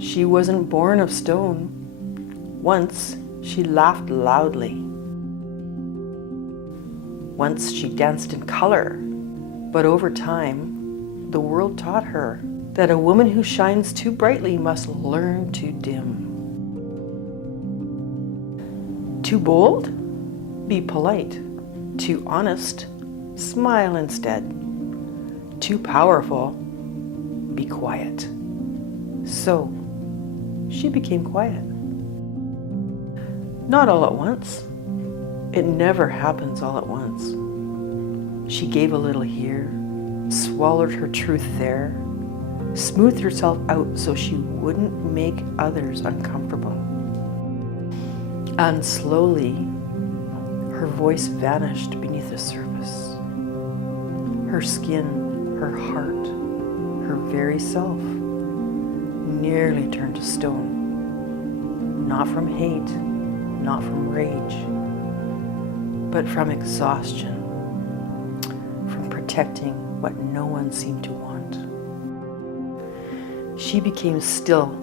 She wasn't born of stone. Once she laughed loudly. Once she danced in color. But over time, the world taught her that a woman who shines too brightly must learn to dim. Too bold? Be polite. Too honest? Smile instead. Too powerful? Be quiet. So, she became quiet. Not all at once. It never happens all at once. She gave a little here, swallowed her truth there, smoothed herself out so she wouldn't make others uncomfortable. And slowly, her voice vanished beneath the surface. Her skin, her heart, her very self nearly turned to stone. Not from hate, not from rage, but from exhaustion, from protecting what no one seemed to want. She became still,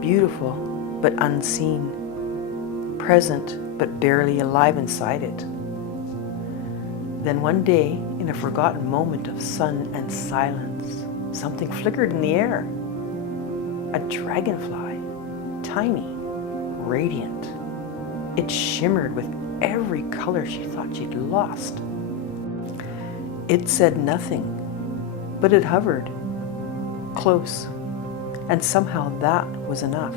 beautiful but unseen, present but barely alive inside it. Then one day, in a forgotten moment of sun and silence, something flickered in the air. A dragonfly, tiny, radiant. It shimmered with every color she thought she'd lost. It said nothing, but it hovered, close, and somehow that was enough.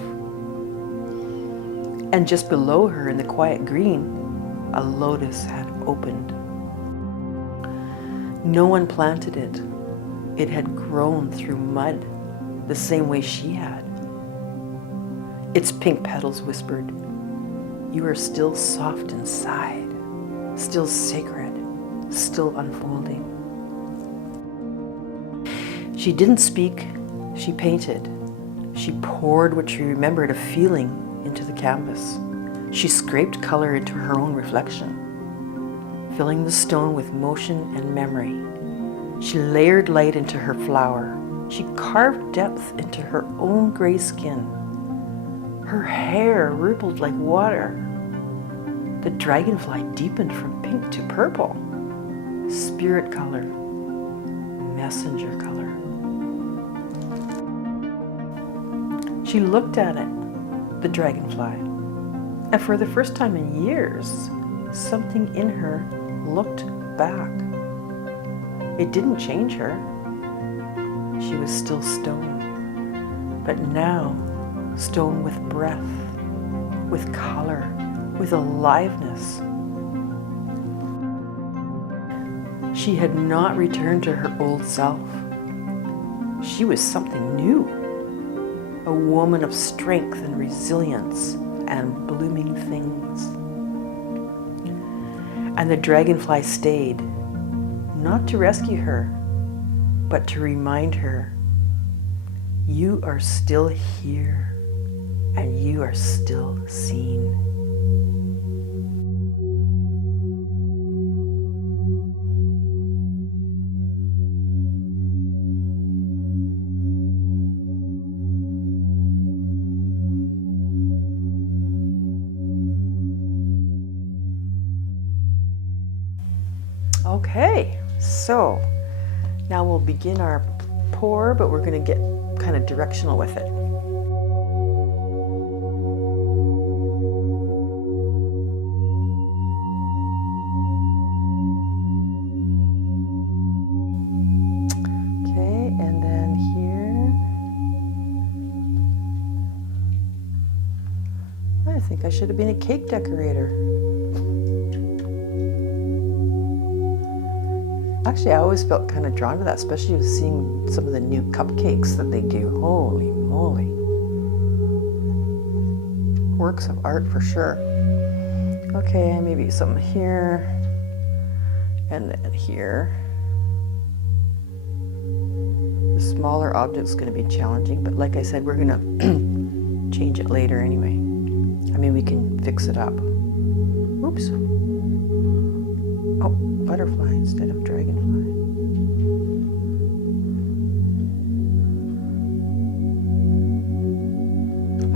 And just below her in the quiet green, a lotus had opened. No one planted it. It had grown through mud, the same way she had. Its pink petals whispered, "You are still soft inside, still sacred, still unfolding." She didn't speak, she painted. She poured what she remembered of feeling into the canvas. She scraped color into her own reflection, filling the stone with motion and memory. She layered light into her flower. She carved depth into her own gray skin. Her hair rippled like water. The dragonfly deepened from pink to purple. Spirit color, messenger color. She looked at it, the dragonfly, and for the first time in years, something in her looked back. It didn't change her. She was still stone, but now stone with breath, with color, with aliveness. She had not returned to her old self. She was something new, a woman of strength and resilience and blooming things. And the dragonfly stayed, not to rescue her, but to remind her, you are still here and you are still seen. Okay, so now we'll begin our pour, but we're going to get kind of directional with it. Okay, and then here, I think I should have been a cake decorator. Actually, I always felt kind of drawn to that, especially with seeing some of the new cupcakes that they do. Holy moly. Works of art for sure. Okay, maybe some here and then here. The smaller object's going to be challenging, but like I said, we're going to change it later anyway. I mean, we can fix it up. Oops. Oh, butterfly instead of dragonfly.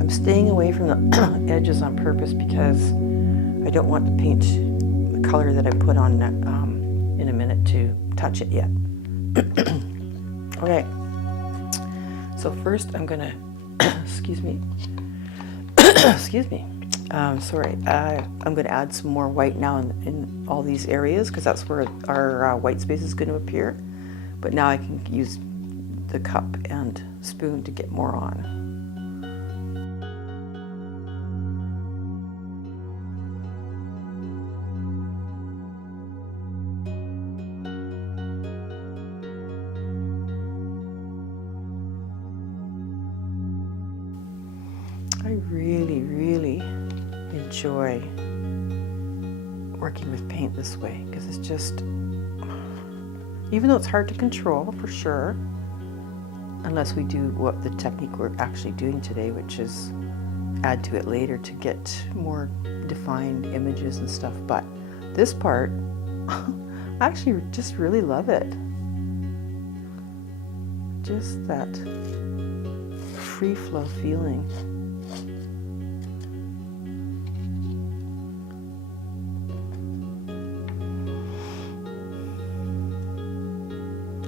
I'm staying away from the edges on purpose because I don't want the paint, the color that I put on in a minute, to touch it yet. Okay, so first I'm gonna, excuse me, excuse me, sorry, I'm gonna add some more white now in all these areas because that's where our white space is going to appear. But now I can use the cup and spoon to get more on. I really, really enjoy working with paint this way because it's just, even though it's hard to control for sure, unless we do what the technique we're actually doing today, which is add to it later to get more defined images and stuff. But this part, I actually just really love it. Just that free flow feeling.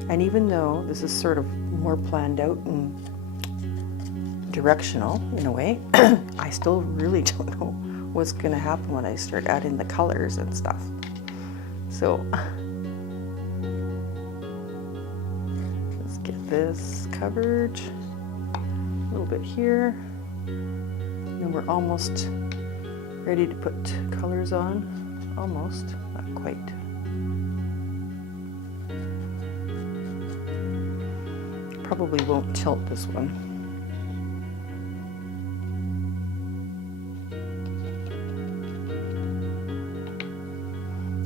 And even though this is sort of more planned out and directional in a way, I still really don't know what's going to happen when I start adding the colors and stuff. So let's get this covered a little bit here. And we're almost ready to put colors on. Almost, not quite. Probably won't tilt this one.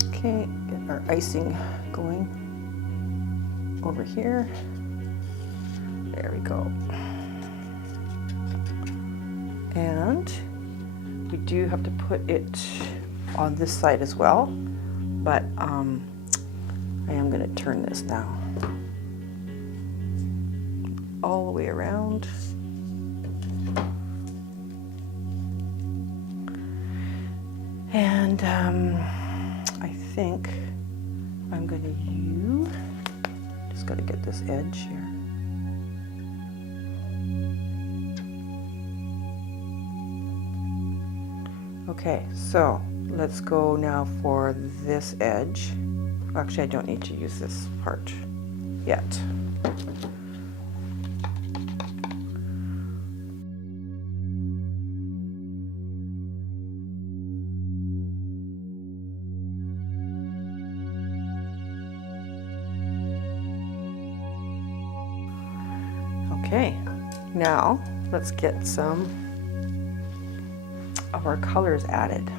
Okay, get our icing going over here. There we go. And we do have to put it on this side as well, but I am going to turn this now all the way around. And I think I'm going to just got to get this edge here. Okay, so let's go now for this edge. Actually, I don't need to use this part yet. Okay, now let's get some of our colors added.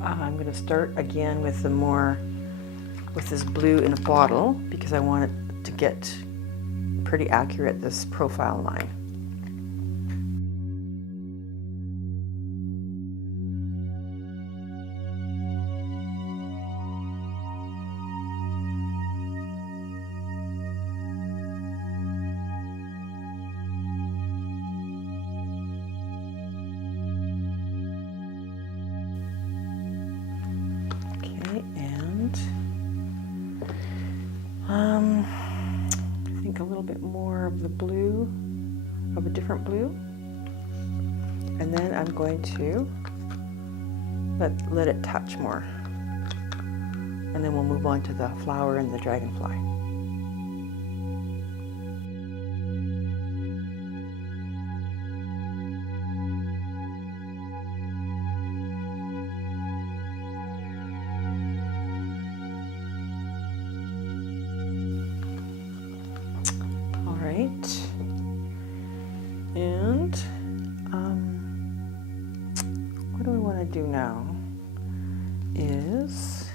I'm going to start again with this blue in a bottle because I want it to get pretty accurate, this profile line. I think a little bit more of the blue, of a different blue. And then I'm going to let it touch more. And then we'll move on to the flower and the dragonfly. And what do we want to do now is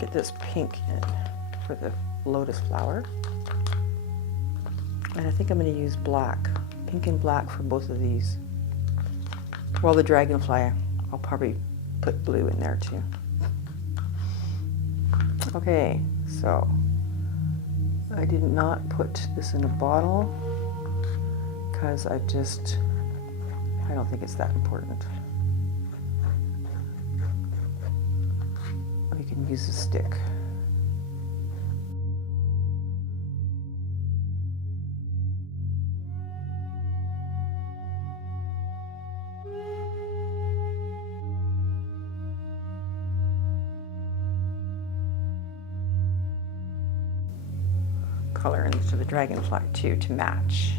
get this pink in for the lotus flower. And I think I'm going to use black, pink and black for both of these. Well, the dragonfly, I'll probably put blue in there too. Okay, so I did not put this in a bottle because I don't think it's that important. We can use a stick. Color into the dragonfly too to match.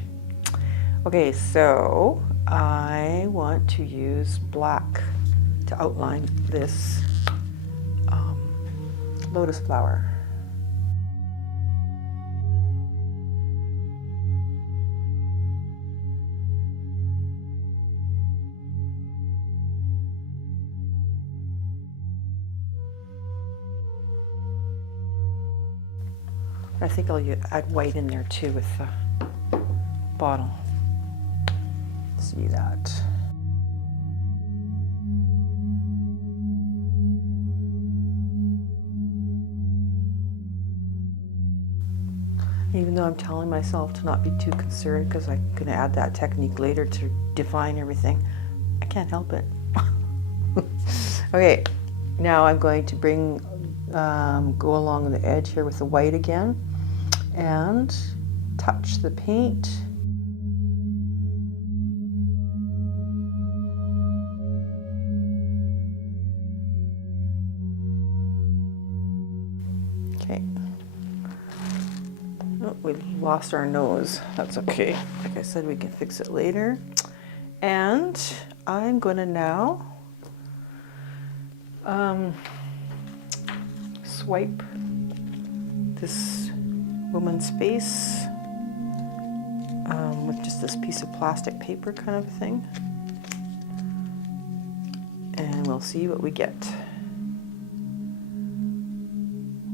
Okay, so I want to use black to outline this lotus flower. I think I'll add white in there too with the bottle. See that? Even though I'm telling myself to not be too concerned because I'm going to add that technique later to define everything, I can't help it. Okay, now I'm going to go along the edge here with the white again and touch the paint. Okay. Oh, we lost our nose. That's okay. Like I said, we can fix it later. And I'm going to now swipe this woman's face with just this piece of plastic paper kind of thing. And we'll see what we get.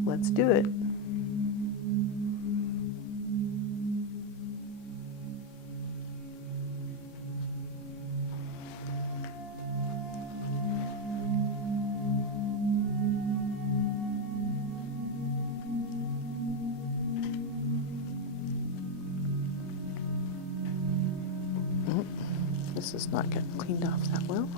Let's do it. This is not getting cleaned off that well.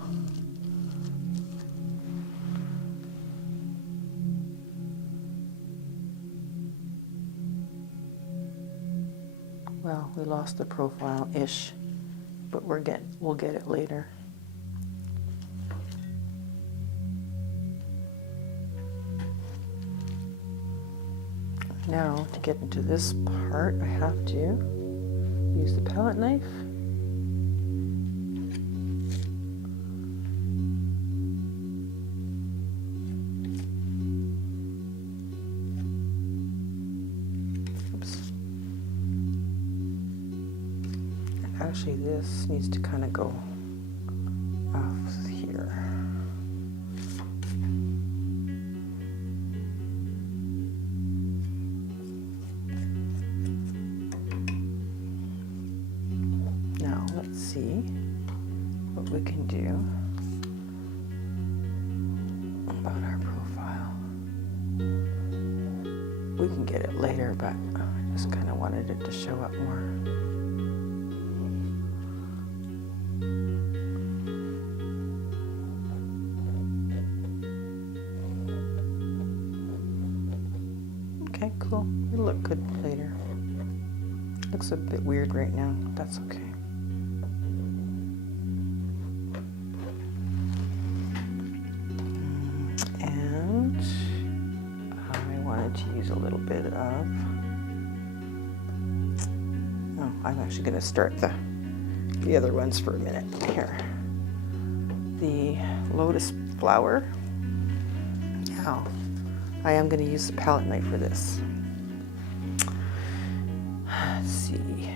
Well, we lost the profile-ish, but we'll get it later. Now, to get into this part, I have to use the palette knife. Actually, this needs to kind of go off here. Now, let's see what we can do about our profile. We can get it later, but I just kind of wanted it to show up more. Okay, cool. It'll look good later. Looks a bit weird right now. That's okay. And I wanted to use a little bit of... Oh, I'm actually going to start the other ones for a minute here. The lotus flower. Now, I am going to use the palette knife for this. Let's see.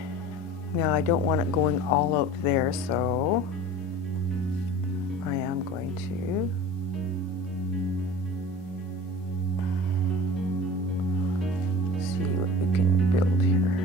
Now, I don't want it going all out there, so I am going to see what we can build here.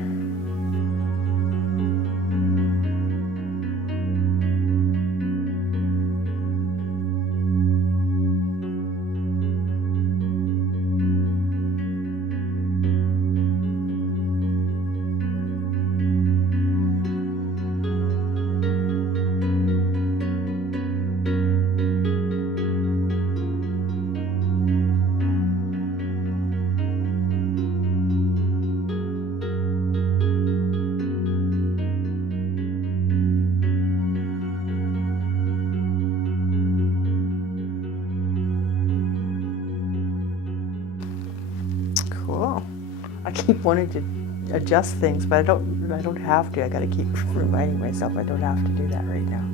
keep wanting to adjust things, but I don't have to. I got to keep reminding myself I don't have to do that right now.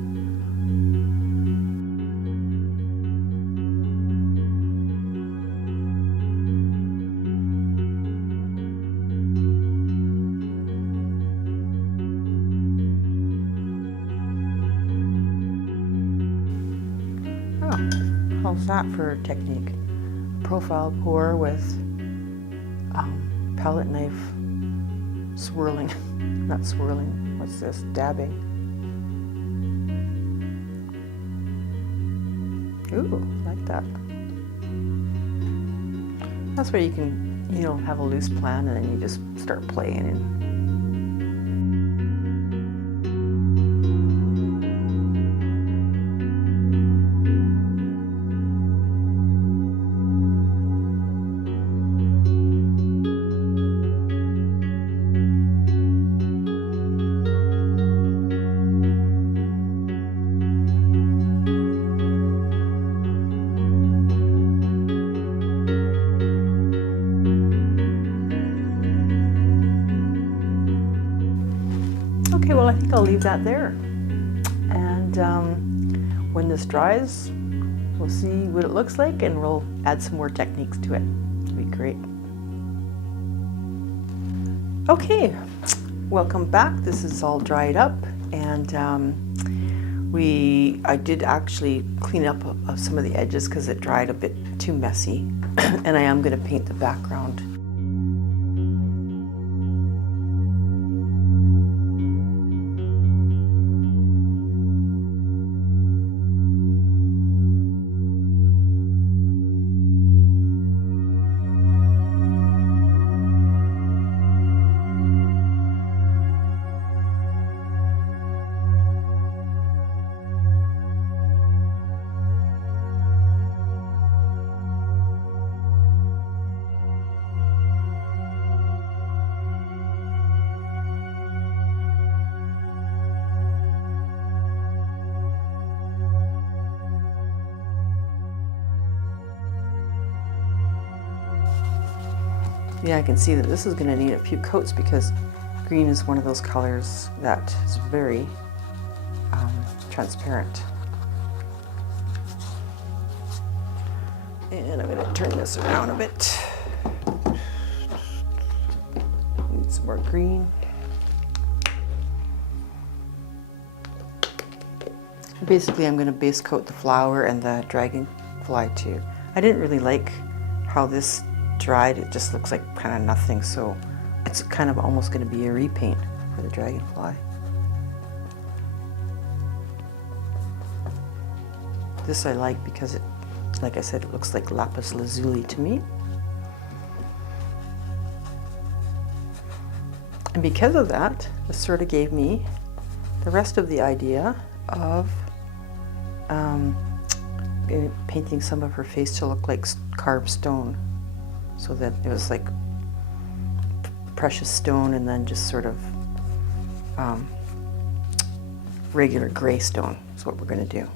Oh, how's that for a technique? Profile pour with palette knife swirling, not swirling, what's this, dabbing. Ooh, like that. That's where you can, you know, have a loose plan and then you just start playing and okay, well, I think I'll leave that there. And when this dries, we'll see what it looks like and we'll add some more techniques to it. It'll be great. Okay, welcome back. This is all dried up and I did actually clean up some of the edges because it dried a bit too messy. And I am going to paint the background. Yeah, I can see that this is going to need a few coats because green is one of those colors that is very transparent. And I'm going to turn this around a bit. Need some more green. Basically, I'm going to base coat the flower and the dragonfly too. I didn't really like how this dried. It just looks like kind of nothing, so it's kind of almost going to be a repaint for the dragonfly. This I like because it, like I said, it looks like lapis lazuli to me. And because of that, this sort of gave me the rest of the idea of painting some of her face to look like carved stone. So that it was like precious stone and then just sort of regular gray stone is what we're going to do.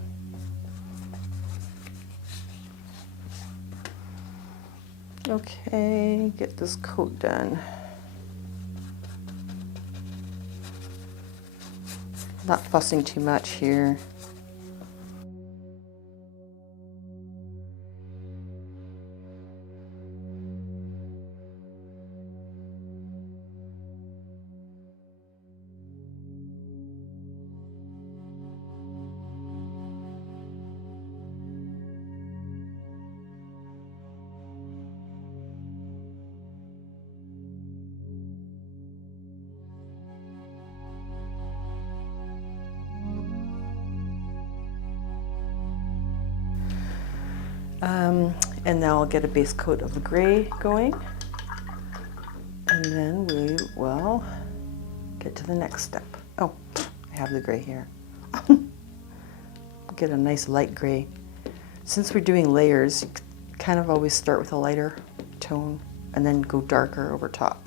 Okay, get this coat done. Not fussing too much here. And now I'll get a base coat of the gray going. And then we will get to the next step. Oh, I have the gray here. Get a nice light gray. Since we're doing layers, you kind of always start with a lighter tone and then go darker over top.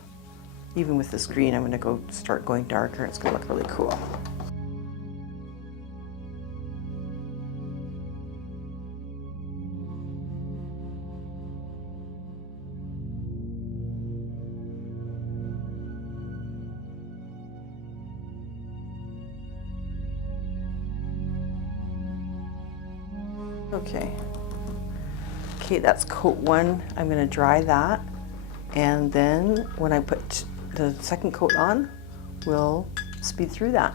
Even with this green, I'm going to start going darker. It's going to look really cool. Okay, that's coat 1. I'm going to dry that, and then when I put the second coat on, we'll speed through that.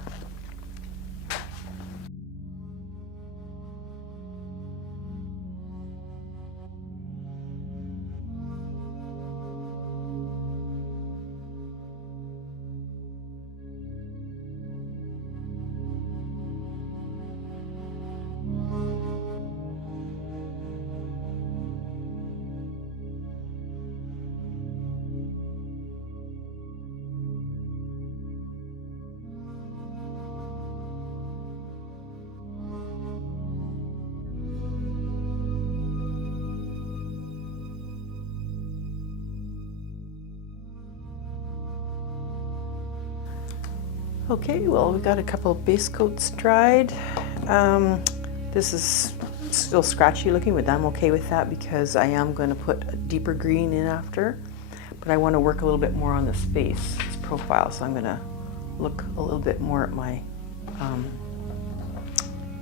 Okay, well, we've got a couple of base coats dried. This is still scratchy looking, but I'm okay with that because I am going to put a deeper green in after. But I want to work a little bit more on this face, this profile, so I'm going to look a little bit more at my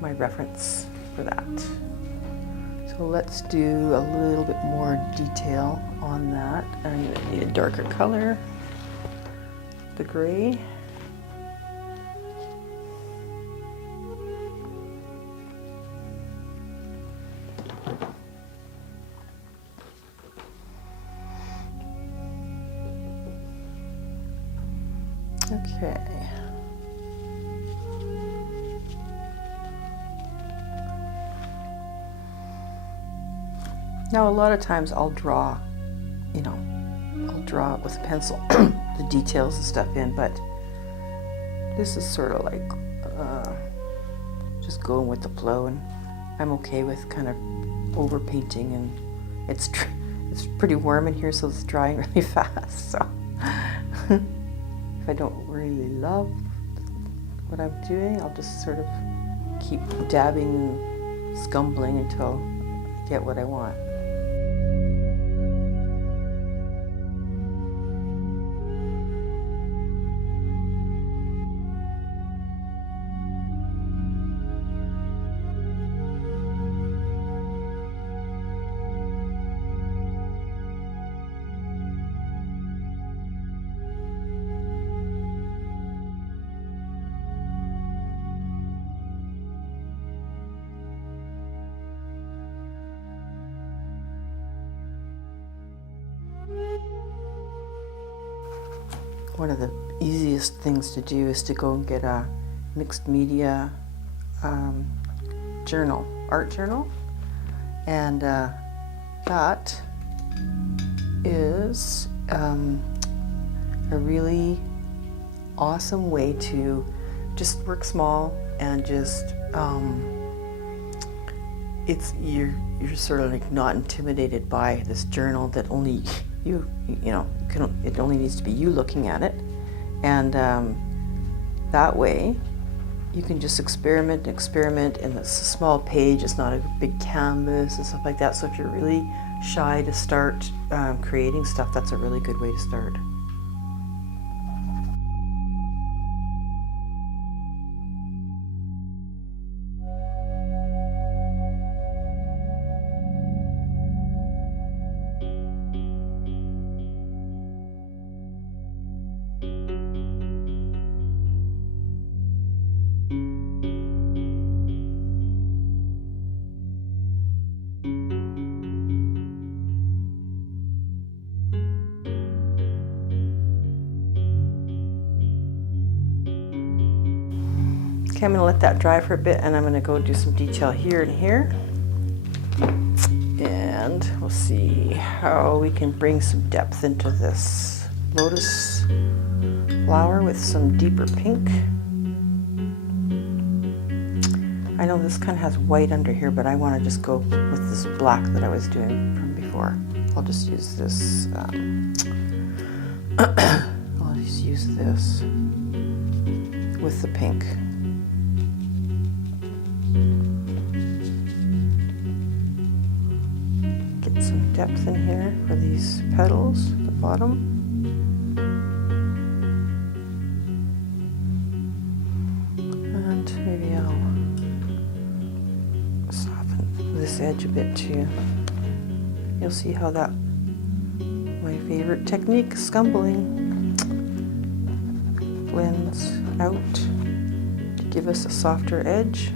my reference for that. So let's do a little bit more detail on that. I'm going to need a darker color, the gray. Okay. Now a lot of times I'll draw, I'll draw with a pencil the details and stuff in, but this is sort of like just going with the flow, and I'm okay with kind of over painting, and it's pretty warm in here, so it's drying really fast, so if I don't really love what I'm doing, I'll just sort of keep dabbing and scumbling until I get what I want. One of the easiest things to do is to go and get a mixed media journal, art journal, and that is a really awesome way to just work small and just you're sort of like not intimidated by this journal that only it only needs to be you looking at it, and that way you can just experiment, and it's a small page, it's not a big canvas and stuff like that. So if you're really shy to start creating stuff, that's a really good way to start. Okay, I'm going to let that dry for a bit, and I'm going to go do some detail here and here. And we'll see how we can bring some depth into this lotus flower with some deeper pink. I know this kind of has white under here, but I want to just go with this black that I was doing from before. I'll just use this. I'll just use this with the pink. Get some depth in here for these petals at the bottom. And maybe I'll soften this edge a bit too. You'll see how that, my favorite technique, scumbling, blends out to give us a softer edge.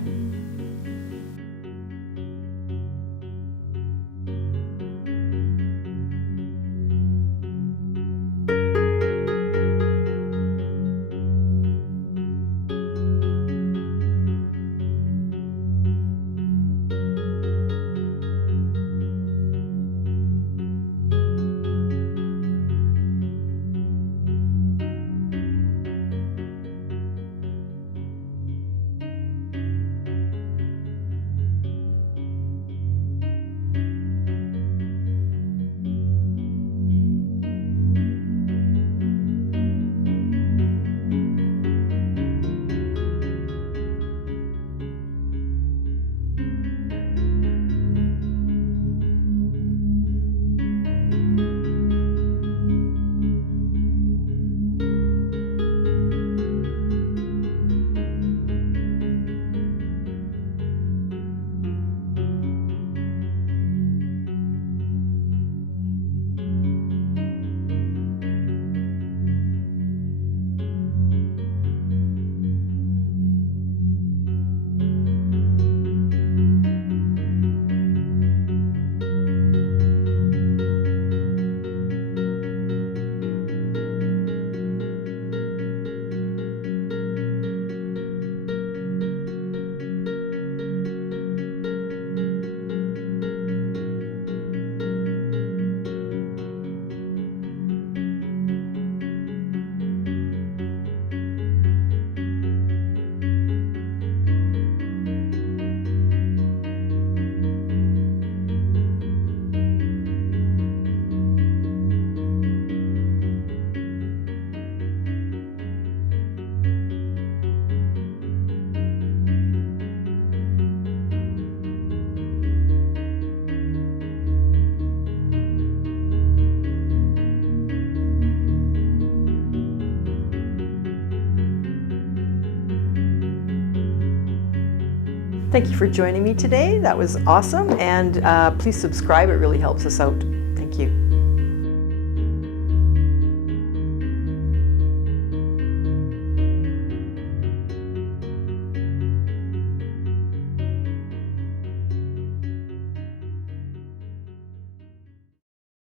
Thank you for joining me today. That was awesome. And please subscribe. It really helps us out. Thank you.